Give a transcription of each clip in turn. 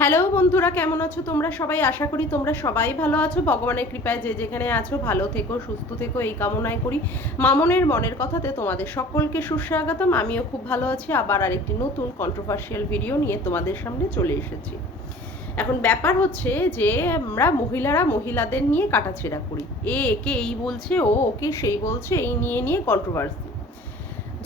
Hello বন্ধুরা, কেমন আছো তোমরা সবাই? আশা করি তোমরা সবাই ভালো আছো। ভগবানের কৃপায় যে যেখানে আছো ভালো থেকো, সুস্থ থেকো, এই কামনাই করি। মামনের মনের কথাতে তোমাদের সকলকে সুস্বাগতম। আমিও খুব ভালো আছি। আবার আরেকটি নতুন কন্ট্রোভার্সিয়াল ভিডিও নিয়ে তোমাদের সামনে চলে এসেছি। এখন ব্যাপার হচ্ছে যে আমরা মহিলারা মহিলাদের নিয়ে কাটাছেঁড়া করি। একে এই বলছে, ও ওকে সেই বলছে, এই নিয়ে নিয়ে কন্ট্রোভার্সি।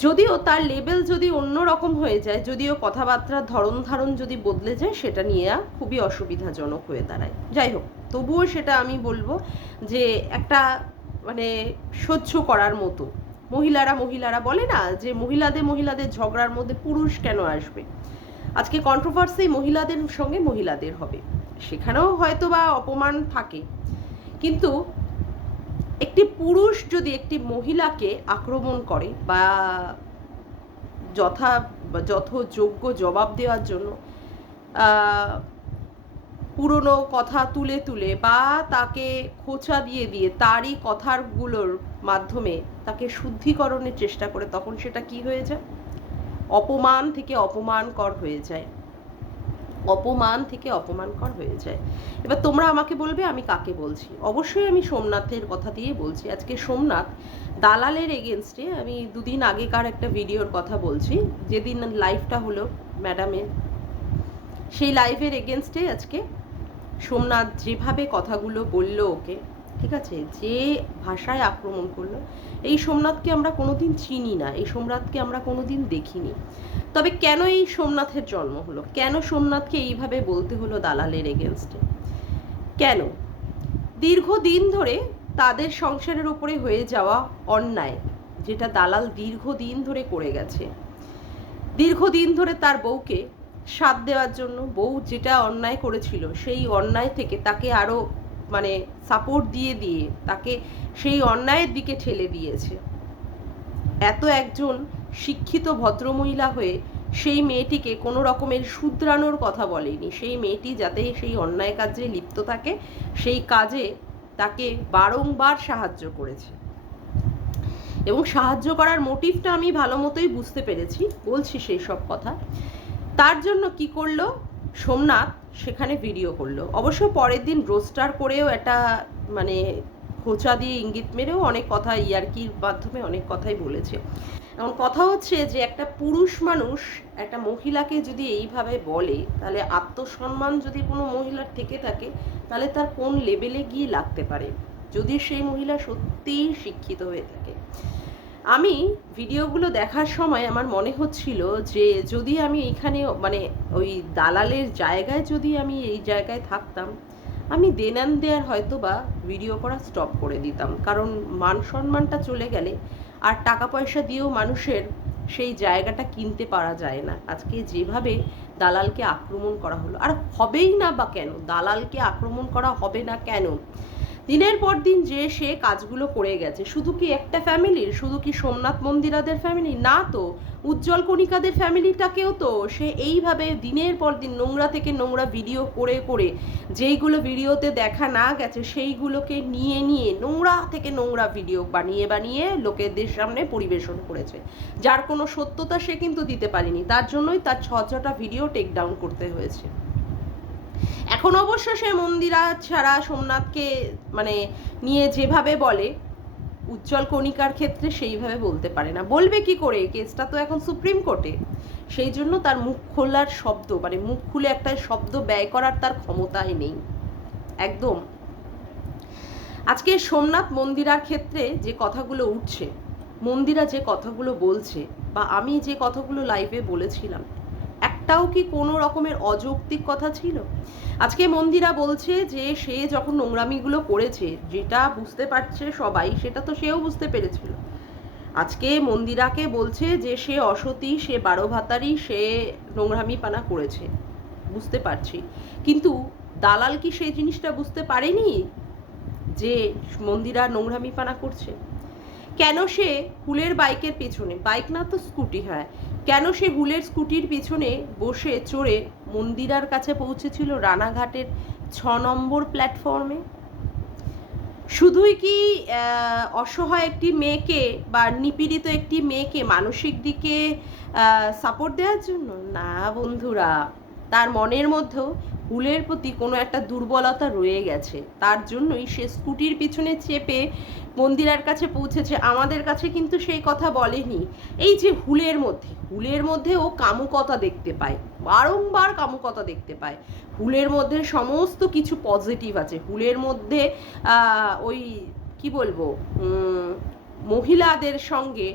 যদিও তার লেভেল যদি অন্য রকম হয়ে যায়, যদিও কথাবার্তার ধরন ধারণ যদি বদলে যায়, সেটা নিয়ে খুবই অসুবিধাজনক হয়ে দাঁড়ায়। যাই হোক, তবুও সেটা আমি বলবো যে একটা মানে সহ্য করার মতো। মহিলারা বলে না যে মহিলাদের ঝগড়ার মধ্যে পুরুষ কেন আসবে। আজকে কন্ট্রোভার্সি মহিলাদের সঙ্গে মহিলাদের হবে, সেখানেও হয়তো বা অপমান থাকে, কিন্তু একটি পুরুষ যদি একটি মহিলাকে আক্রমণ করে বা যথাযোগ্য জবাব দেওয়ার জন্য পুরনো কথা তুলে তুলে বা তাকে খোঁচা দিয়ে দিয়ে তারই কথাগুলোর মাধ্যমে তাকে শুদ্ধিকরণের চেষ্টা করে, তখন সেটা কি হয়ে যায়? অপমান থেকে অপমানকর হয়ে যায়। অপমান থেকে অপমানকর হয়ে যায়। এবার তোমরা আমাকে বলবে আমি কাকে বলছি। অবশ্যই আমি সোমনাথের কথা দিয়ে বলছি। আজকে সোমনাথ দালালের এগেনস্টে, আমি দুদিন আগেকার একটা ভিডিওর কথা বলছি, যেদিন লাইভটা হলো ম্যাডামের, সেই লাইভের এগেনস্টে আজকে সোমনাথ যেভাবে কথাগুলো বলল ওকে, ঠিক আছে, যে ভাষায় আক্রমণ করলো, এই সোমনাথকে আমরা কোনোদিন চিনি না, এই সোমনাথকে আমরা কোনোদিন দেখিনি। তবে কেন এই সোমনাথের জন্ম হলো? কেন সোমনাথকে এইভাবে বলতে হলো দালালের এগেনস্টে? কেন? দীর্ঘদিন ধরে তাদের সংসারের উপরে হয়ে যাওয়া অন্যায়, যেটা দালাল দীর্ঘদিন ধরে করে গেছে, দীর্ঘদিন ধরে তার বউকে সাথ দেওয়ার জন্য, বউ যেটা অন্যায় করেছিল সেই অন্যায় থেকে তাকে আরও মানে সাপোর্ট দিয়ে দিয়ে তাকে সেই অন্যায়ের দিকে ঠেলে দিয়েছে। এত একজন শিক্ষিত ভদ্রমহিলা হয়ে সেই মেয়েটিকে কোনো রকমের শুধরানোর কথা বলেনি। সেই মেয়েটি যাতে সেই অন্যায় কাজে লিপ্ত থাকে, সেই কাজে তাকে বারংবার সাহায্য করেছে। এবং সাহায্য করার মোটিভটা আমি ভালো মতোই বুঝতে পেরেছি, বলছি সেই সব কথা। তার জন্য কি করলো সোমনাথ? সেখানে ভিডিও করলো। অবশ্য পরের দিন রোস্টার করেও একটা মানে খোঁচা দিয়ে ইঙ্গিত মেরেও অনেক কথা, ইয়ার্কির মাধ্যমে অনেক কথাই বলেছে। এখন কথা হচ্ছে যে একটা পুরুষ মানুষ একটা মহিলাকে যদি এইভাবে বলে, তাহলে আত্মসম্মান যদি কোনো মহিলার থেকে থাকে, তাহলে তার কোন লেভেলে গিয়ে লাগতে পারে, যদি সেই মহিলা সত্যিই শিক্ষিত হয়ে থাকে। আমি ভিডিওগুলো দেখার সময় আমার মনে হচ্ছিল যে যদি আমি এইখানে মানে ওই দালালের জায়গায়, যদি আমি এই জায়গায় থাকতাম, আমি দেনান দেয়ার হয়তো বা ভিডিও করা স্টপ করে দিতাম। কারণ মান সম্মানটা চলে গেলে আর টাকা পয়সা দিয়েও মানুষের সেই জায়গাটা কিনতে পারা যায় না। আজকে যেভাবে দালালকে আক্রমণ করা হলো, আর হবেই না বা কেন? দালালকে আক্রমণ করা হবে না কেন? দিনের পর দিন যে সে কাজগুলো করে গেছে, শুধু কি একটা ফ্যামিলির, শুধু কি সোমনাথ মন্দিরাদের ফ্যামিলি না, তো উজ্জ্বল কণিকাদের ফ্যামিলিটাকেও তো সে এইভাবে দিনের পর দিন নোংরা থেকে নোংরা ভিডিও করে করে, যেইগুলো ভিডিওতে দেখা না গেছে সেইগুলোকে নিয়ে নিয়ে নোংরা থেকে নোংরা ভিডিও বানিয়ে বানিয়ে লোকেদের সামনে পরিবেশন করেছে, যার কোনো সত্যতা সে কিন্তু দিতে পারেনি। তার জন্যই তার ছটা ভিডিও টেক ডাউন করতে হয়েছে। এখন অবশ্য সে মন্দিরা ছাড়া সোমনাথকে মানে নিয়ে যেভাবে বলে, উজ্জ্বল কণিকার ক্ষেত্রে সেইভাবে বলতে পারে না। বলবে কি করে? কেসটা তো এখন সুপ্রিম কোর্টে। সেই জন্য তার মুখ খোলার শব্দ, মানে মুখ খুলে একটা শব্দ ব্যয় করার তার ক্ষমতাই নেই একদম। আজকে সোমনাথ মন্দিরার ক্ষেত্রে যে কথাগুলো উঠছে, মন্দিরা যে কথাগুলো বলছে, বা আমি যে কথাগুলো লাইভে বলেছিলাম, একটাও কি কোনো রকমের অযৌক্তিক কথা ছিল? আজকে মন্দিরা বলছে যে সে যখন নোংরামিগুলো করেছে, যেটা বুঝতে পারছে সবাই, সেটা তো সেও বুঝতে পেরেছিল। আজকে মন্দিরাকে বলছে যে সে অসতী, সে 12 ভাতারি, সে নোংরামি পানা করেছে, বুঝতে পারছি। কিন্তু দালাল কি সেই জিনিসটা বুঝতে পারেনি যে মন্দিরা নোংরামি পানা করছে? কেন সে হুলের বাইকের পেছনে, বাইক না তো স্কুটি, হ্যাঁ, কেন সে হুলের স্কুটির পেছনে বসে চড়ে মন্দিরার কাছে পৌঁছেছিল রানাঘাটের 6 নম্বর প্ল্যাটফর্মে? শুধুই কি অসহায় একটি মেয়েকে বা নিপীড়িত একটি মেয়েকে মানসিক দিকে সাপোর্ট দেওয়ার জন্য? না বন্ধুরা, তার মনের মধ্যেও হুলের প্রতি কোনো একটা দুর্বলতা রয়ে গেছে, তার জন্যই সে স্কুটির পিছনে চেপে মন্দিরার কাছে পৌঁছেছে। আমাদের কাছে কিন্তু সেই কথা বলেনি। এই যে হুলের মধ্যে ও কামুকতা দেখতে পায়, বারংবার কামুকতা দেখতে পায়। হুলের মধ্যে সমস্ত কিছু পজিটিভ আছে। হুলের মধ্যে ওই কি বলবো, মহিলাদের সঙ্গে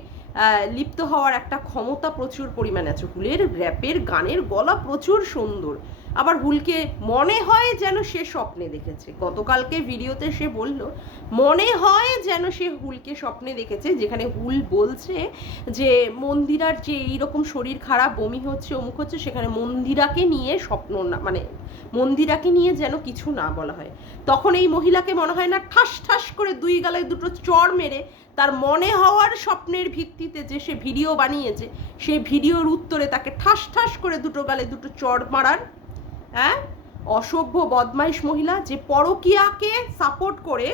লিপ্ত হওয়ার একটা ক্ষমতা প্রচুর পরিমাণে আছে। হুলের র্যাপের গানের গলা প্রচুর সুন্দর। আবার হুলকে মনে হয় যেন সে স্বপ্নে দেখেছে। গতকালকে ভিডিওতে সে বলল মনে হয় যেন সে হুলকে স্বপ্নে দেখেছে, যেখানে হুল বলছে যে মন্দিরার যে এইরকম শরীর খারাপ, বমি হচ্ছে, অমুক হচ্ছে, সেখানে মন্দিরাকে নিয়ে স্বপ্ন না, মানে মন্দিরাকে নিয়ে যেন কিছু না বলা হয়। তখন এই মহিলাকে মনে হয় না ঠাস ঠাস করে দুই গালায় দুটো চড় মেরে তার মনে হওয়ার স্বপ্নের ভিত্তিতে যে সে ভিডিও বানিয়েছে, সেই ভিডিওর উত্তরে তাকে ঠাস ঠাস করে দুটো গালে দুটো চড় মারার, হ্যাঁ, অসভ্য বদমাইশ মহিলা যে পরকীয়াকে সাপোর্ট করে,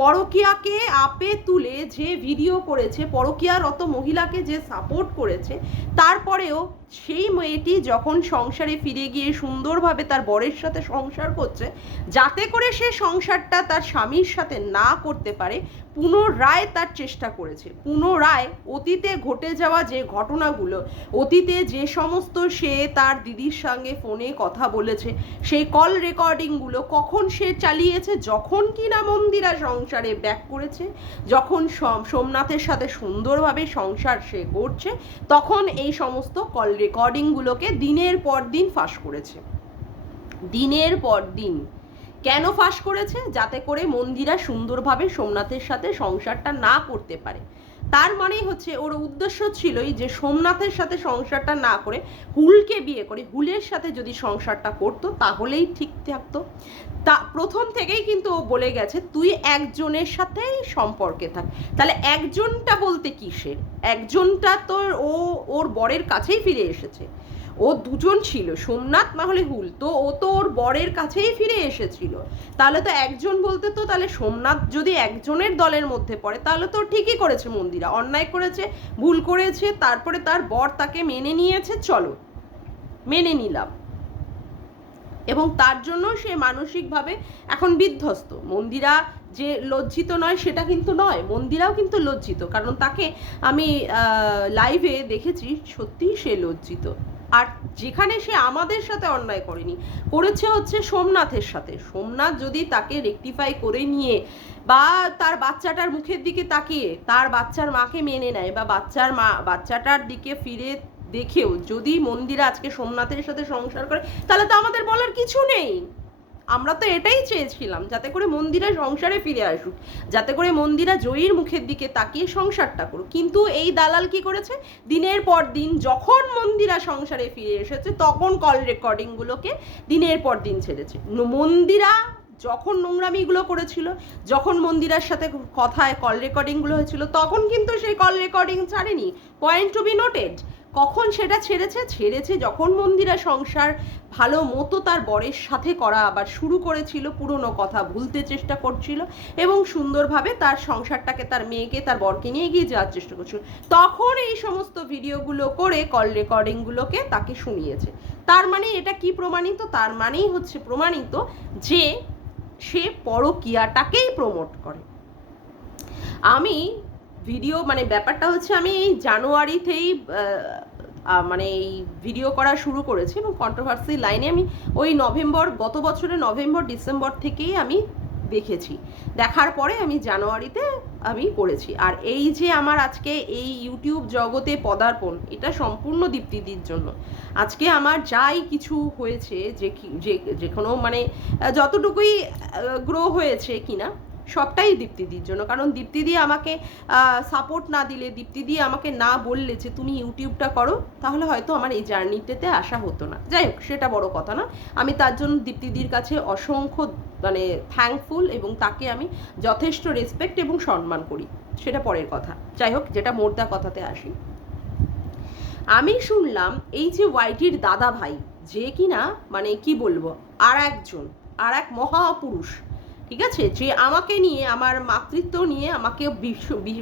পরকীয়াকে আপে তুলে যে ভিডিও করেছে, পরকীয়ারত মহিলাকে যে সাপোর্ট করেছে, তারপরেও সেই মেয়েটি যখন সংসারে ফিরে গিয়ে সুন্দরভাবে তার বরের সাথে সংসার করছে, যাতে করে সে সংসারটা তার স্বামীর সাথে না করতে পারে, পুনরায় তার চেষ্টা করেছে। পুনরায় অতীতে ঘটে যাওয়া যে ঘটনাগুলো, অতীতে যে সমস্ত সে তার দিদির সঙ্গে ফোনে কথা বলেছে, সেই কল রেকর্ডিংগুলো কখন সে চালিয়েছে, যখন কিনা মন্দিরা সংসারে ব্যাক করেছে, যখন সোমনাথের সাথে সুন্দরভাবে সংসার সে করছে, তখন এই সমস্ত কল রেকর্ডিংগুলোকে দিনের পর দিন ফাঁস করেছে। দিনের পর দিন কেন ফাঁস করেছে? যাতে করে মন্দিরা সুন্দরভাবে সোমনাথের সাথে সংসারটা না করতে পারে। তার মানে হচ্ছে ওর উদ্দেশ্য ছিলই যে সোমনাথের সাথে সংসারটা না করে হুলকে বিয়ে করে হুলের সাথে যদি সংসারটা করতো তাহলেই ঠিক থাকতো। তা প্রথম থেকেই কিন্তু ও বলে গেছে তুই একজনের সাথেই সম্পর্কে থাক। তাহলে একজনটা বলতে কিসের? একজনটা তোর ওর বরের কাছেই ফিরে এসেছে। ও দুজন ছিল, সোমনাথ না হলে হুল, তো ও তো ওর বরের কাছেই ফিরে এসেছিল। তাহলে তো একজন বলতে তো তাহলে সোমনাথ যদি একজনের দলের মধ্যে পড়ে, তাহলে তো ঠিকই করেছে মন্দিরা, অন্যায় করেছে, ভুল করেছে, তারপরে তার বর তাকে মেনে নিয়েছে, চলো মেনে নিলাম, এবং তার জন্য সে মানসিকভাবে এখন বিধ্বস্ত। মন্দিরা যে লজ্জিত নয় সেটা কিন্তু নয়, মন্দিরাও কিন্তু লজ্জিত, কারণ তাকে আমি লাইভে দেখেছি, সত্যিই সে লজ্জিত। আর যেখানে সে আমাদের সাথে অন্যায় করেনি, করেছে হচ্ছে সোমনাথের সাথে। সোমনাথ যদি তাকে রেকটিফাই করে নিয়ে বা তার বাচ্চাটার মুখের দিকে তাকিয়ে তার বাচ্চার মাকে মেনে নেয়, বা বাচ্চাটার দিকে ফিরে দেখেও যদি মন্দিরা আজকে সোমনাথের সাথে সংসার করে, তাহলে তো আমাদের বলার কিছু নেই। আমরা তো এটাই চেয়েছিলাম, যাতে করে মন্দিরা সংসারে ফিরে আসুক, যাতে করে মন্দিরা জয়ীর মুখের দিকে তাকিয়ে সংসারটা করুক। কিন্তু এই দালাল কি করেছে, দিনের পর দিন যখন মন্দিরা সংসারে ফিরে এসেছে তখন কল রেকর্ডিংগুলোকে দিনের পর দিন ছেড়েছে। মন্দিরা যখন নোংরামিগুলো করেছিল, যখন মন্দিরার সাথে কথায় কল রেকর্ডিংগুলো হয়েছিল, তখন কিন্তু সেই কল রেকর্ডিং ছাড়েনি। Point to be noted. কখন সেটা ছেড়েছে যখন মন্দিরা সংসার ভালো মতো তার বরের সাথে করা আবার শুরু করেছিল, পুরনো কথা ভুলতে চেষ্টা করছিল, এবং সুন্দরভাবে তার সংসারটাকে, তার মেয়েকে, তার বরকে নিয়ে এগিয়ে যাওয়ার চেষ্টা করছিল, তখন এই সমস্ত ভিডিওগুলো করে কল রেকর্ডিংগুলোকে তাকে শুনিয়েছে। তার মানে এটা কি প্রমাণিত? তার মানেই হচ্ছে প্রমাণিত যে সে পরকীয়াটাকেই প্রমোট করে। আমি ভিডিও, মানে ব্যাপারটা হচ্ছে আমি এই জানুয়ারিতেই মানে এই ভিডিও করা শুরু করেছি, এবং কন্ট্রোভার্সি লাইনে আমি ওই গত বছরের নভেম্বর ডিসেম্বর থেকেই আমি দেখেছি। দেখার পরে আমি জানুয়ারিতে আমি করেছি। আর এই যে আমার আজকে এই ইউটিউব জগতে পদার্পণ, এটা সম্পূর্ণ দীপ্তিদির জন্য। আজকে আমার যাই কিছু হয়েছে, যে কোনো মানে যতটুকুই গ্রো হয়েছে কিনা, সবটাই দীপ্তিদির জন্য। কারণ দীপ্তিদি আমাকে সাপোর্ট না দিলে, দীপ্তিদি আমাকে না বললে যে তুমি ইউটিউবটা করো, তাহলে হয়তো আমার এই জার্নিটাতে আসা হতো না। যাই হোক, সেটা বড় কথা না। আমি তার জন্য দীপ্তিদির কাছে অসংখ্য মানে থ্যাঙ্কফুল, এবং তাকে আমি যথেষ্ট রেসপেক্ট এবং সম্মান করি, সেটা পরের কথা। যাই হোক, যেটা মোদ্দা কথাতে আসি, আমি শুনলাম এই যে ওয়াইটির দাদা ভাই, যে কিনা মানে কি বলবো, আর এক মহাপুরুষ, ঠিক আছে, যে আমাকে নিয়ে, আমার মাতৃত্ব নিয়ে আমাকে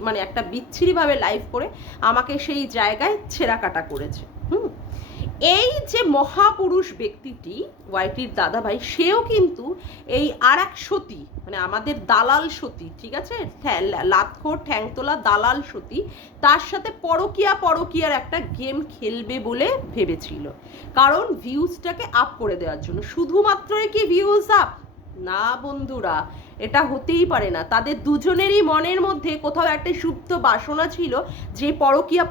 মানে একটা বিচ্ছিরিভাবে লাইভ করে আমাকে সেই জায়গায় ছেঁড়াকাটা করেছে। এই যে মহাপুরুষ ব্যক্তিটি ওয়াইটির দাদাভাই, সেও কিন্তু এই আর এক সতী, মানে আমাদের দালাল সতী, ঠিক আছে, লাতখোর ঠ্যাংতোলা দালাল সতী, তার সাথে পরকিয়ার একটা গেম খেলবে বলে ভেবেছিল, কারণ ভিউজটাকে আপ করে দেওয়ার জন্য। শুধুমাত্রই কি ভিউজ আপ? না বন্ধুরা, এটা হতেই পারে না। তাদের দুজনেরই মনের মধ্যে কোথাও একটা সুপ্ত বাসনা ছিল যে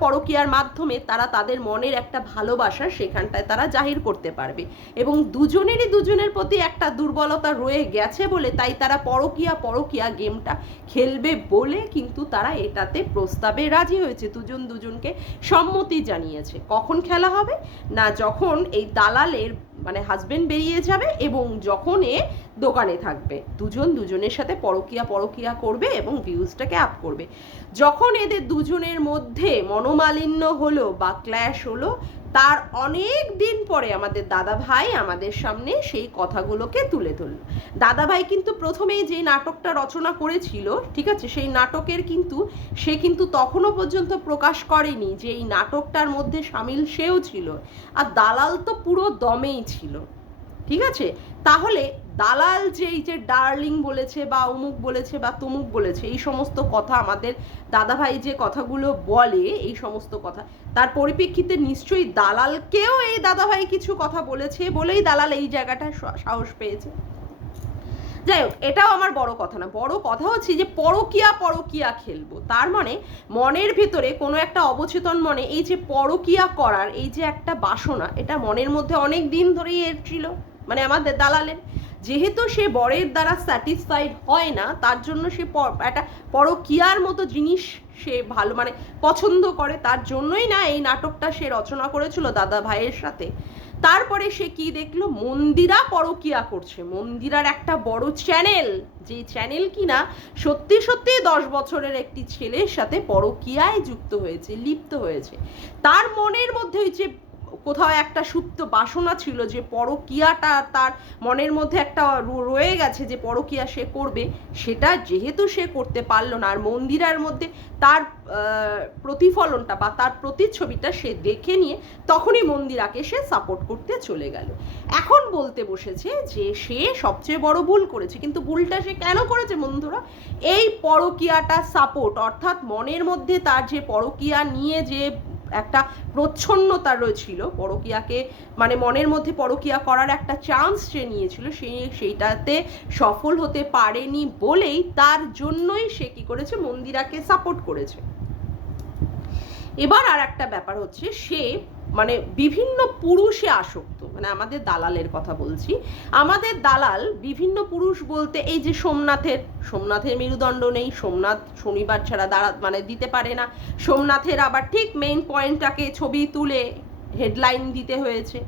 পরকিয়ার মাধ্যমে তারা তাদের মনের একটা ভালোবাসা সেখানটায় তারা জাহির করতে পারবে, এবং দুজনেরই দুজনের প্রতি একটা দুর্বলতা রয়ে গেছে বলে তাই তারা পরকিয়া গেমটা খেলবে বলে কিন্তু তারা এটাতে প্রস্তাবে রাজি হয়েছে, দুজনকে সম্মতি জানিয়েছে। কখন খেলা হবে না, যখন এই দালালের মানে হাজবেন্ড বেরিয়ে যাবে এবং যখন এ দোকানে থাকবে, দুজনের সাথে পরকিয়া করবে এবং ভিউজটাকে আপ করবে। যখন এদের দুজনের মধ্যে মনোমালিন্য হলো বা ক্ল্যাশ হলো, তার অনেক দিন পরে আমাদের দাদাভাই আমাদের সামনে সেই কথাগুলোকে তুলে ধরল। দাদাভাই কিন্তু প্রথমেই যে নাটকটা রচনা করেছিল, ঠিক আছে, সেই নাটকের কিন্তু সে কিন্তু তখনও পর্যন্ত প্রকাশ করেনি যে এই নাটকটার মধ্যে সামিল সেও ছিল, আর দালাল তো পুরো দমেই ছিল, ঠিক আছে। তাহলে দালাল যে এই যে ডার্লিং বলেছে বা অমুক বলেছে বা তমুক বলেছে, এই সমস্ত কথা আমাদের দাদাভাই যে কথাগুলো বলে, এই সমস্ত কথা তার পরিপ্রেক্ষিতে নিশ্চয়ই দালালকেও এই দাদাভাই কিছু কথা বলেছে বলেই দালাল এই জায়গাটা সাহস পেয়েছে। যাই হোক, এটাও আমার বড় কথা না, বড় কথা হচ্ছে যে পরকিয়া খেলবো, তার মানে মনের ভেতরে কোনো একটা অবচেতন মনে এই যে পরকিয়া করার এই যে একটা বাসনা, এটা মনের মধ্যে অনেক দিন ধরেই এর ছিল, মানে আমাদের দালালের। যেহেতু সে বরের দ্বারা স্যাটিসফাইড হয় না, তার জন্য সে একটা পরকিয়ার মতো জিনিস সে ভালো মানে পছন্দ করে, তার জন্যই না এই নাটকটা সে রচনা করেছিল দাদা ভাইয়ের সাথে। তারপরে সে কি দেখলো, মন্দিরা পরকিয়া করছে, মন্দিরার একটা বড় চ্যানেল, যে চ্যানেল কিনা সত্যি 10 বছরের একটি ছেলের সাথে পরকিয়ায় যুক্ত হয়েছে, লিপ্ত হয়েছে। তার মনের মধ্যে যে কোথাও একটা সুপ্ত বাসনা ছিল যে পরকিয়াটা তার মনের মধ্যে একটা রয়ে গেছে যে পরকিয়া সে করবে, সেটা যেহেতু সে করতে পারলো না, আর মন্দিরার মধ্যে তার প্রতিফলনটা বা তার প্রতিচ্ছবিটা সে দেখে নিয়ে তখনই মন্দিরাকে সে সাপোর্ট করতে চলে গেল। এখন বলতে বসেছে যে সে সবচেয়ে বড় ভুল করেছে, কিন্তু ভুলটা সে কেন করেছে বন্ধুরা? এই পরকিয়াটা সাপোর্ট, অর্থাৎ মনের মধ্যে তার যে পরকিয়া নিয়ে যে একটা প্রচ্ছন্নতা রয়েছিল, পরকিয়াকে মানে মনের মধ্যে পরকিয়া করার একটা চান্স সে নিয়েছিল, সেইটাতে সফল হতে পারেনি বলেই তার জন্যই সে কি করেছে, মন্দিরাকে সাপোর্ট করেছে। এবার আর একটা ব্যাপার হচ্ছে, সে মানে বিভিন্ন পুরুষে আসক্ত, মানে আমাদের দালালের কথা বলছি, আমাদের দালাল বিভিন্ন পুরুষ বলতে এই যে সোমনাথের মেরুদণ্ড নেই, সোমনাথ শনিবার ছাড়া মানে দিতে পারে না, সোমনাথের আবার ঠিক মেইন পয়েন্টটাকে ছবি তুলে হেডলাইন দিতে হয়েছে।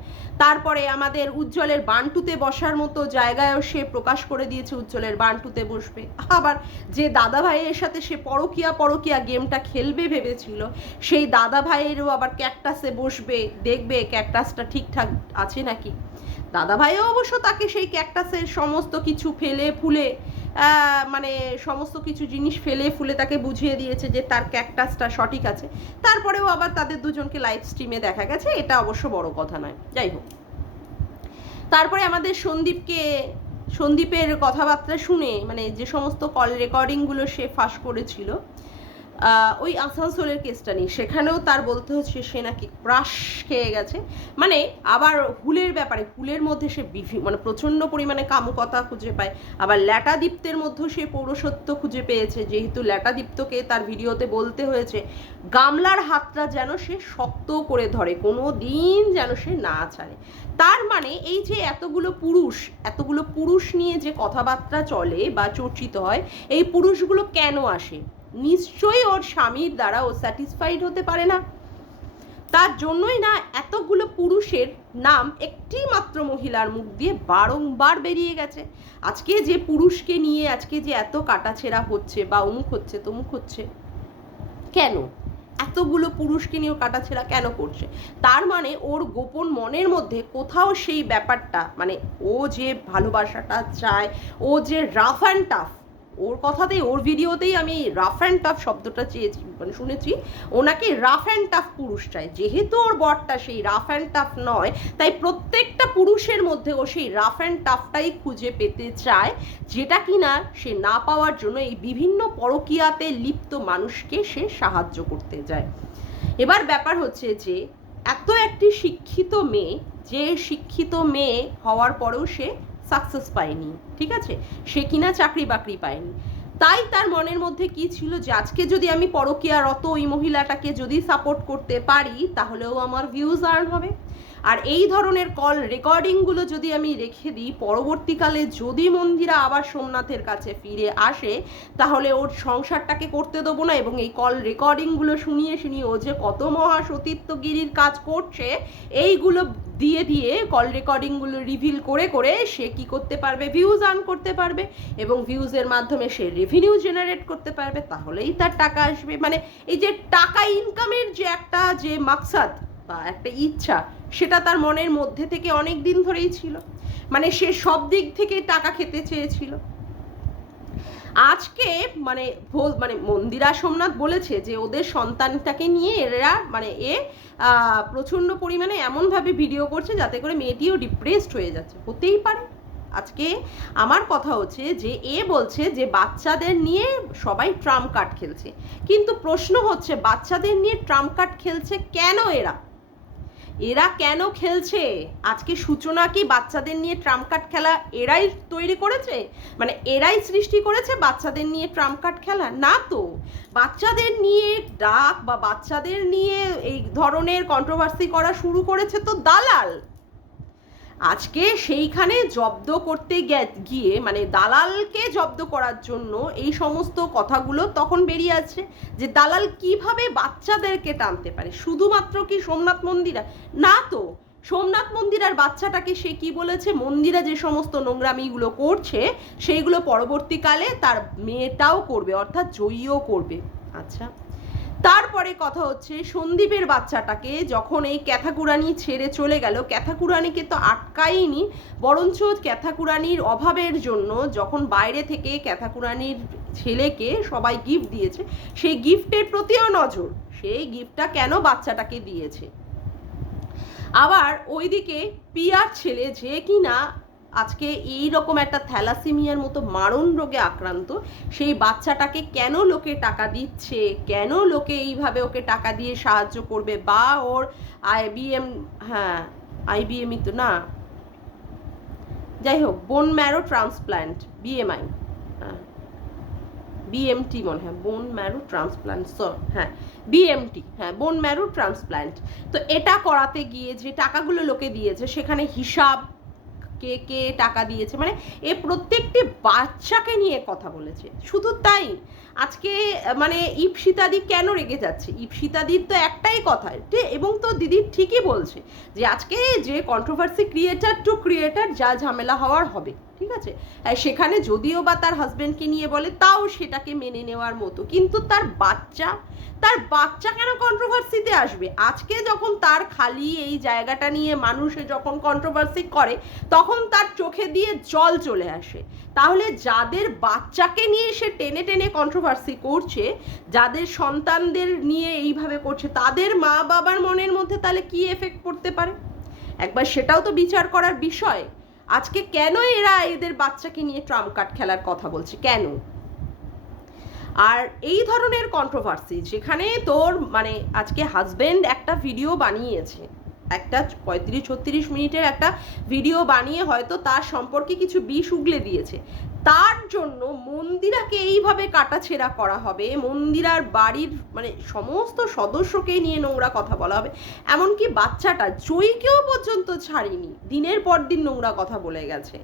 তারপরে আমাদের উজ্জ্বলের বান্টুতে বসার মতো জায়গায়ও সে প্রকাশ করে দিয়েছে উজ্জ্বলের বান্টুতে বসবে। আবার যে দাদা ভাইয়ের সাথে সে পরকিয়া গেমটা খেলবে ভেবেছিল, সেই দাদা ভাইয়েরও আবার ক্যাকটাসে বসবে, দেখবে ক্যাকটাসটা ঠিকঠাক আছে নাকি। দাদা ভাইও অবশ্য তাকে সেই ক্যাকটাসের সমস্ত কিছু ফেলে ফুলে মানে সমস্ত কিছু জিনিস ফেলে ফুলে তাকে বুঝিয়ে দিয়েছে যে তার ক্যাকটাসটা সঠিক আছে। তারপরেও আবার তাদের দুজনকে লাইভ স্ট্রিমে দেখা গেছে, এটা অবশ্য বড় কথা নয়। যাই হোক, তারপরে আমাদের সন্দীপের কথাবার্তা শুনে, মানে যে সমস্ত কল রেকর্ডিংগুলো সে ফাঁস করেছিল ওই আসানসোলের কেসটা নিয়ে, সেখানেও তার বলতে হচ্ছে সে নাকি ক্রাশ খেয়ে গেছে। মানে আবার হুলের ব্যাপারে, হুলের মধ্যে সে মানে প্রচণ্ড পরিমাণে কামুকতা খুঁজে পায়, আবার ল্যাটাদীপ্তের মধ্যেও সে পৌরসত্ব খুঁজে পেয়েছে, যেহেতু ল্যাটাদীপ্তকে তার ভিডিওতে বলতে হয়েছে গামলার হাতটা যেন সে শক্ত করে ধরে, কোনো দিন যেন সে না ছাড়ে। তার মানে এই যে এতগুলো পুরুষ নিয়ে যে কথাবার্তা চলে বা চর্চিত হয়, এই পুরুষগুলো কেন আসে? নিশ্চয়ই ওর স্বামীর দ্বারা ও স্যাটিসফাইড হতে পারে না, তার জন্যই না এতগুলো পুরুষের নাম একটি মাত্র মহিলার মুখ দিয়ে বারংবার বেরিয়ে গেছে। আজকে যে পুরুষকে নিয়ে আজকে যে এত কাটাছেঁড়া হচ্ছে বা অমুক হচ্ছে তমুক হচ্ছে, কেন এতগুলো পুরুষকে নিয়েও কাটাছেঁড়া কেন করছে? তার মানে ওর গোপন মনের মধ্যে কোথাও সেই ব্যাপারটা, মানে ও যে ভালোবাসাটা চায়, ও যে রাফ অ্যান্ড টাফ, ওর কথাতেই, ওর ভিডিওতেই আমি রাফ অ্যান্ড টাফ শব্দটা চেয়েছি, মানে শুনেছি ওনাকে রাফ অ্যান্ড টাফ পুরুষ চাই। যেহেতু ওর বরটা সেই রাফ অ্যান্ড টাফ নয়, তাই প্রত্যেকটা পুরুষের মধ্যে ও সেই রাফ অ্যান্ড টাফটাই খুঁজে পেতে চায়, যেটা কিনা সে না পাওয়ার জন্য এই বিভিন্ন পরকীয়াতে লিপ্ত মানুষকে সে সাহায্য করতে যায়। এবার ব্যাপার হচ্ছে যে এত একটি শিক্ষিত মেয়ে, যে শিক্ষিত মেয়ে হওয়ার পরেও সে সাকসেস পায়নি, ঠিক আছে, সে কিনা চাকরি বাকরি পায়নি, তাই তার মনের মধ্যে কি ছিল যে আজকে যদি আমি পরকীয়ারত ওই মহিলাটাকে যদি সাপোর্ট করতে পারি তাহলেও আমার ভিউজ আর্ন হবে। আর এই ধরনের কল রেকর্ডিংগুলো যদি আমি রেখে দিই, পরবর্তীকালে যদি মন্দিরা আবার সোমনাথের কাছে ফিরে আসে তাহলে ওর সংসারটাকে করতে দেবো না, এবং এই কল রেকর্ডিংগুলো শুনিয়ে শুনিয়ে ও যে কত মহা সতীত্বগিরির কাজ করছে এইগুলো দিয়ে দিয়ে কল রেকর্ডিংগুলো রিভিল করে করে সে কি করতে পারবে, ভিউজ আর্ন করতে পারবে, এবং ভিউজের মাধ্যমে সে রেভিনিউ জেনারেট করতে পারবে, তাহলেই তার টাকা আসবে। মানে এই যে টাকা ইনকামের যে একটা যে মাকসাদ বা একটা ইচ্ছা, সেটা তার মনের মধ্যে থেকে অনেক দিন ধরেই ছিল, মানে সে সব দিক থেকে টাকা খেতে চেয়েছিল। আজকে মানে মন্দিরা সোমনাথ বলেছে যে ওদের সন্তানটাকে নিয়ে এরা মানে প্রচণ্ড পরিমাণে এমনভাবে ভিডিও করছে যাতে করে মেয়েটিও ডিপ্রেসড হয়ে যাচ্ছে, হতেই পারে। আজকে আমার কথা হচ্ছে যে বলছে যে বাচ্চাদের নিয়ে সবাই ট্রাম্প কার্ড খেলছে, কিন্তু প্রশ্ন হচ্ছে বাচ্চাদের নিয়ে ট্রাম্প কার্ড খেলছে কেন এরা কেন খেলছে? আজকে সূচনা কি বাচ্চাদের নিয়ে ট্রাম্প কার্ড খেলা এরাই তৈরি করেছে, মানে এরাই সৃষ্টি করেছে বাচ্চাদের নিয়ে ট্রাম্প কার্ড খেলা? না তো, বাচ্চাদের নিয়ে ডাক বা বাচ্চাদের নিয়ে এই ধরনের কন্ট্রোভার্সি করা শুরু করেছে তো দালাল। আজকে সেইখানে জব্দ করতে গিয়ে মানে দালালকে জব্দ করার জন্য এই সমস্ত কথাগুলো তখন বেরিয়ে আসছে যে দালাল কিভাবে বাচ্চাদেরকে টানতে পারে। শুধুমাত্র কি সোমনাথ মন্দিরা? না তো, সোমনাথ মন্দিরার বাচ্চাটাকে সে কি বলেছে, মন্দিরা যে সমস্ত নোংরামিগুলো করছে সেইগুলো পরবর্তীকালে তার মেয়েটাও করবে, অর্থাৎ জয়ীও করবে। আচ্ছা, তারপরে কথা হচ্ছে সন্দীপের বাচ্চাটাকে যখন এই ক্যাথাকুরানি ছেড়ে চলে গেল, ক্যাথাকুরানিকে তো আটকায়নি, বরঞ্চ ক্যাথাকুরানির অভাবের জন্য যখন বাইরে থেকে ক্যাথাকুরানির ছেলেকে সবাই গিফট দিয়েছে, সেই গিফটের প্রতিও নজর, সেই গিফটটা কেন বাচ্চাটাকে দিয়েছে। আবার ওইদিকে পিয়ার ছেলে যে কিনা আজকে এই রকম একটা থ্যালাসেমিয়ার মতো মারণ রোগে আক্রান্ত, সেই বাচ্চাটাকে কেন লোকে টাকা দিচ্ছে, কেন লোকে এইভাবে ওকে টাকা দিয়ে সাহায্য করবে, বা ওর আইবিএম, হ্যাঁ আইবিএমই তো না, যাই হোক bone marrow transplant, BMI, BMT মনে হয়, বোন ম্যারো ট্রান্সপ্ল্যান্ট, হ্যাঁ বিএমটি, হ্যাঁ বোন ম্যারো ট্রান্সপ্ল্যান্ট। তো এটা করাতে গিয়ে যে টাকাগুলো লোকে দিয়েছে সেখানে হিসাব, কে কে টাকা দিয়েছে, মানে এ প্রত্যেকটি বাচ্চাকে নিয়ে কথা বলেছে। শুধু তাই, আজকে মানে ইপসিতাদি কেন রেগে যাচ্ছে, ইপসিতাদির তো একটাই কথা, এবং তো দিদি ঠিকই বলছে যে আজকে যে কন্ট্রোভার্সি ক্রিয়েটার টু ক্রিয়েটার যা ঝামেলা হওয়ার হবে, ঠিক আছে, সেখানে যদিও বা তার হাজব্যান্ডকে নিয়ে বলে তাও সেটাকে মেনে নেওয়ার মতো, কিন্তু তার বাচ্চা কেন কন্ট্রোভার্সিতে আসবে? আজকে যখন তার খালি এই জায়গাটা নিয়ে মানুষে যখন কন্ট্রোভার্সি করে তখন তার চোখে দিয়ে জল চলে আসে। তাহলে যাদের বাচ্চাকে নিয়ে সে টেনে টেনে কন্ট্রোভার্সি করছে, যাদের সন্তানদের নিয়ে এইভাবে করছে, তাদের মা বাবার মনের মধ্যে তাহলে কি এফেক্ট পড়তে পারে একবার সেটাও তো বিচার করার বিষয়। আজকে কেন এরা এদের বাচ্চাকে নিয়ে ট্রাম্প কার্ড খেলার কথা বলছে, কেন? আর এই ধরনের কন্ট্রোভার্সি যেখানে তোর মানে আজকে হাজব্যান্ড একটা ভিডিও বানিয়েছে, একটা 35-36 মিনিটের একটা ভিডিও বানিয়ে হয়তো তার সম্পর্কে কিছু বিষ উগলে দিয়েছে, তার জন্য মন্দিরাকে এইভাবে কাটাছেঁড়া করা হবে, মন্দিরার বাড়ির মানে সমস্ত সদস্যকে নিয়ে নোংরা কথা বলা হবে, এমনকি বাচ্চাটা জয়ীকেও পর্যন্ত ছাড়িনি, দিনের পর দিন নোংরা কথা বলে গেছে।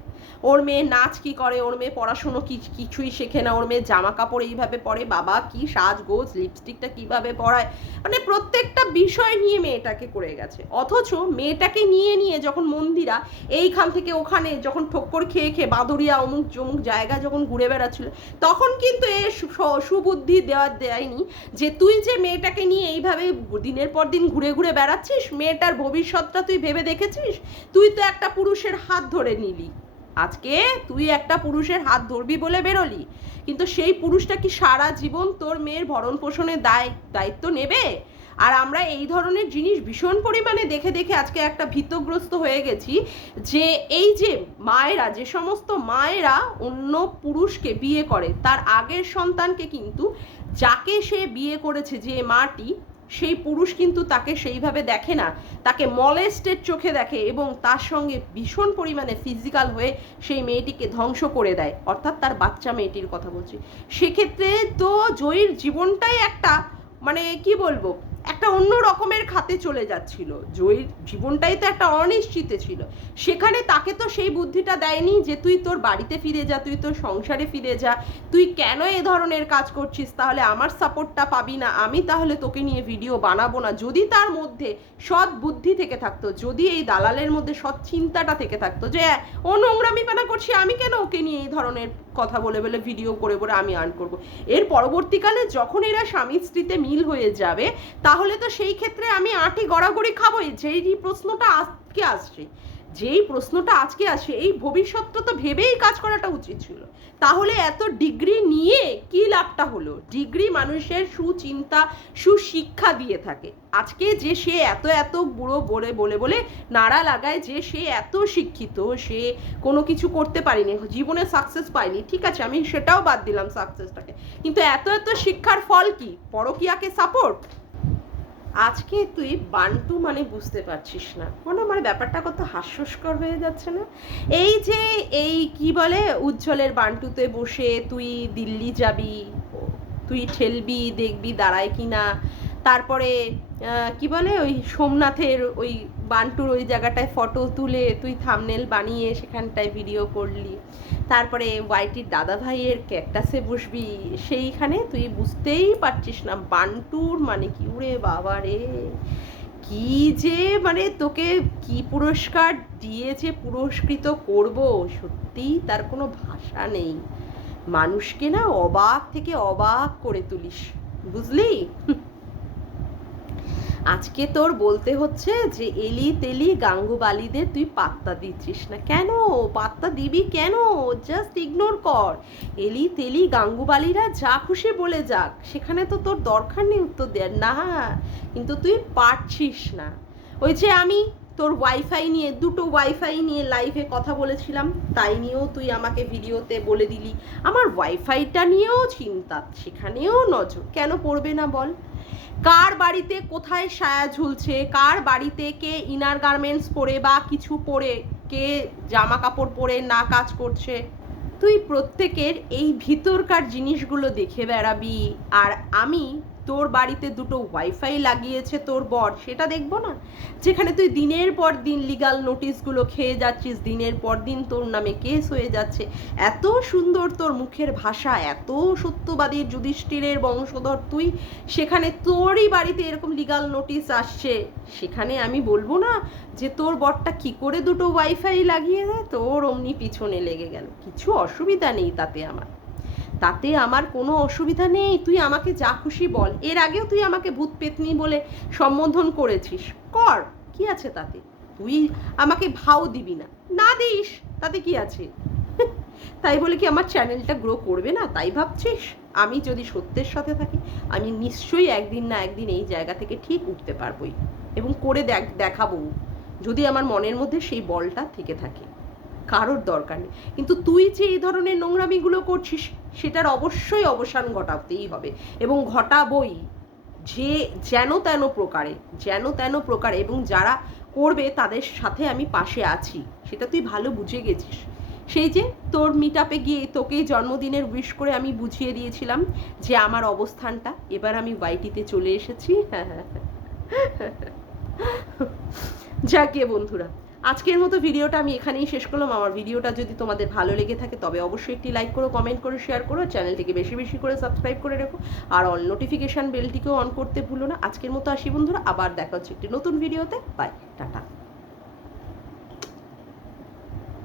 ওর মেয়ে নাচ কি করে, ওর মেয়ে পড়াশুনো কিছুই শেখে না, ওর মেয়ে জামা কাপড় এইভাবে পরে, বাবা কি সাজগোজ, লিপস্টিকটা কিভাবে পরায়, মানে প্রত্যেকটা বিষয় নিয়ে মেয়েটাকে করে গেছে। অথচ মেয়েটাকে নিয়ে যখন মন্দিরা এইখান থেকে ওখানে যখন ঠক্কর খেয়ে বাঁদরিয়া অমুক জমুক জায়গা যখন ঘুরে বেড়াচ্ছিল, তখন কিন্তু এ সুবুদ্ধি দেয়নি যে তুই যে মেয়েটাকে নিয়ে এইভাবে দিনের পর দিন ঘুরে ঘুরে বেড়াচ্ছিস, মেয়েটার ভবিষ্যৎটা তুই ভেবে দেখেছিস? তুই তো একটা পুরুষের হাত ধরে নিলি, আজকে তুই একটা পুরুষের হাত ধরবি বলে বেরোলি, কিন্তু সেই পুরুষটা কি সারা জীবন তোর মেয়ের ভরণ পোষণের দায়িত্ব নেবে? আর আমরা এই ধরনের জিনিস ভীষণ পরিমাণে দেখে দেখে আজকে একটা ভীতগ্রস্ত হয়ে গেছি, যে এই যে মায়েরা, যে সমস্ত মায়েরা অন্য পুরুষকে বিয়ে করে, তার আগের সন্তানকে কিন্তু, যাকে সে বিয়ে করেছে, যে মাটি, সেই পুরুষ কিন্তু তাকে সেইভাবে দেখে না, তাকে মলেস্টেড চোখে দেখে এবং তার সঙ্গে ভীষণ পরিমাণে ফিজিক্যাল হয়ে সেই মেয়েটিকে ধ্বংস করে দেয়, অর্থাৎ তার বাচ্চা মেয়েটির কথা বলছি। সেক্ষেত্রে তো জয়ীর জীবনটাই একটা, মানে কি বলবো, একটা অন্য রকমের খাতে চলে যাচ্ছিল। জয়ীর জীবনটাই তো একটা অনিশ্চিতে ছিল। সেখানে তাকে তো সেই বুদ্ধিটা দেয়নি যে তুই তোর বাড়িতে ফিরে যা, তুই তোর সংসারে ফিরে যা, তুই কেন এ ধরনের কাজ করছিস, তাহলে আমার সাপোর্টটা পাবি না, আমি তাহলে তোকে নিয়ে ভিডিও বানাবো না। যদি তার মধ্যে সৎ বুদ্ধি থেকে থাকতো, যদি এই দালালের মধ্যে সৎ চিন্তাটা থেকে থাকতো যে ও নোংরামি পানা করছে, আমি কেন ওকে নিয়ে এই ধরনের কথা বলে বলে ভিডিও করে করে আমি আর্ন করব। এর পরবর্তীকালে যখন এরা স্বামী স্ত্রীতে মিল হয়ে যাবে, তাহলে তো সেই ক্ষেত্রে আমি আঁটি গড়াগড়ি খাবোই। যেই প্রশ্নটা আজকে আসছে, এই ভবিষ্যৎটা তো ভেবেই কাজ করাটা উচিত ছিল। তাহলে এত ডিগ্রি নিয়ে কি লাভটা হলো? ডিগ্রি মানুষের সুচিন্তা, সুশিক্ষা দিয়ে থাকে। আজকে যে সে এত এত বুড়ো বলে বলে বলে নাড়া লাগায় যে সে এত শিক্ষিত, সে কোনো কিছু করতে পারেনি, জীবনে সাকসেস পায়নি, ঠিক আছে, আমি সেটাও বাদ দিলাম সাকসেসটাকে, কিন্তু এত এত শিক্ষার ফল কি? পরকীয়াকে সাপোর্ট। আজকে তুই বান্টু মানে বুঝতে পারছিস না, মানে ব্যাপারটা কত হাস্যস্কর হয়ে যাচ্ছে না? এই যে এই কি বলে উজ্জ্বলের বান্টুতে বসে তুই দিল্লি যাবি, তুই ঠেলবি, দেখবি দাঁড়ায় কি না, তারপরে কি বলে ওই সোমনাথের ওই বান্টুর ওই জায়গাটায় ফটো তুলে তুই থাম্বনেল বানিয়ে সেখানটায় ভিডিও করলি, তারপরে ওয়াইটির দাদা ভাইয়ের ক্যাকটাসে বসবি, সেইখানে তুই বুঝতেই পারছিস না বান্টুর মানে কি। উড়ে বাবা রে, কি যে মানে তোকে কি পুরস্কার দিয়ে যে পুরস্কৃত করব, সত্যিই তার কোনো ভাষা নেই। মানুষকে না অবাক থেকে অবাক করে তুলিস, বুঝলি? আজকে তোর বলতে হচ্ছে যে এলি তেলি গাঙ্গুবালিদের তুই পাত্তা দিচ্ছিস না কেন? পাত্তা দিবি কেন? জাস্ট ইগনোর কর। এলি তেলি গাঙ্গুবালিরা যা খুশি বলে যাক, সেখানে তো তোর দরকার নেই উত্তর দেওয়ার না, কিন্তু তুই পারছিস না। ওই যে আমি তোর ওয়াইফাই নিয়ে, দুটো ওয়াইফাই নিয়ে লাইভে কথা বলেছিলাম, তাই নিয়েও তুই আমাকে ভিডিওতে বলে দিলি। আমার ওয়াইফাইটা নিয়েও চিন্তা, সেখানেও নজর কেন পড়বে না বল? কার বাড়িতে কোথায় সায়া ঝুলছে, কার বাড়িতে কে ইনার গার্মেন্টস পরে বা কিছু পরে, কে জামা কাপড় পরে না কাজ করছে, তুই প্রত্যেকের এই ভিতরকার জিনিসগুলো দেখে বেড়াবি। আর আমি তোর বাড়িতে দুটো ওয়াইফাই লাগিয়েছে তোর বর, সেটা দেখবো না? যেখানে তুই দিনের পর দিন লিগাল নোটিশগুলো খেয়ে যাচ্ছিস, দিনের পর দিন তোর নামে কেস হয়ে যাচ্ছে, এত সুন্দর তোর মুখের ভাষা, এত সত্যবাদী যুধিষ্ঠিরের বংশধর তুই, সেখানে তোরই বাড়িতে এরকম লিগাল নোটিশ আসছে, সেখানে আমি বলবো না যে তোর বরটা কি করে দুটো ওয়াইফাই লাগিয়ে দেয়, তোর অমনি পিছনে লেগে গেল। কিছু অসুবিধা নেই তাতে আমার কোনো অসুবিধা নেই, তুই আমাকে যা খুশি বল। এর আগেও তুই আমাকে ভূত পেতনি বলে সম্বোধন করেছিস, কর, কি আছে তাতে? তুই আমাকে ভাও দিবি না, না দিস, তাতে কি আছে? তাই বলে কি আমার চ্যানেলটা গ্রো করবে না তাই ভাবছিস? আমি যদি সত্যের সাথে থাকি, আমি নিশ্চয়ই একদিন না একদিন এই জায়গা থেকে ঠিক উঠতে পারবোই, এবং করে দেখাবো, যদি আমার মনের মধ্যে সেই বলটা থেকে থাকে। কারোর দরকার নেই, কিন্তু তুই যে এই ধরনের নোংরামিগুলো করছিস, সেটার অবশ্যই অবসান ঘটাতেই হবে, এবং ঘটাবই, যে যেন তেন প্রকারে, এবং যারা করবে তাদের সাথে আমি পাশে আছি, সেটা তুই ভালো বুঝে গেছিস। সেই যে তোর মিট আপে গিয়ে তোকে জন্মদিনের উইশ করে আমি বুঝিয়ে দিয়েছিলাম যে আমার অবস্থানটা, এবার আমি ওয়াইটিতে চলে এসেছি। যাকে বন্ধুরা, আজকের মতো ভিডিওটা আমি এখানেই শেষ করলাম। আমার ভিডিওটা যদি তোমাদের ভালো লেগে থাকে তবে অবশ্যই একটি লাইক করো, কমেন্ট করো, শেয়ার করো, চ্যানেলটিকে বেশি বেশি করে সাবস্ক্রাইব করে রেখো, আর অল নোটিফিকেশান বেলটিকেও অন করতে ভুলো না। আজকের মতো আসি বন্ধুরা, আবার দেখা হচ্ছে একটি নতুন ভিডিওতে। Bye, tata.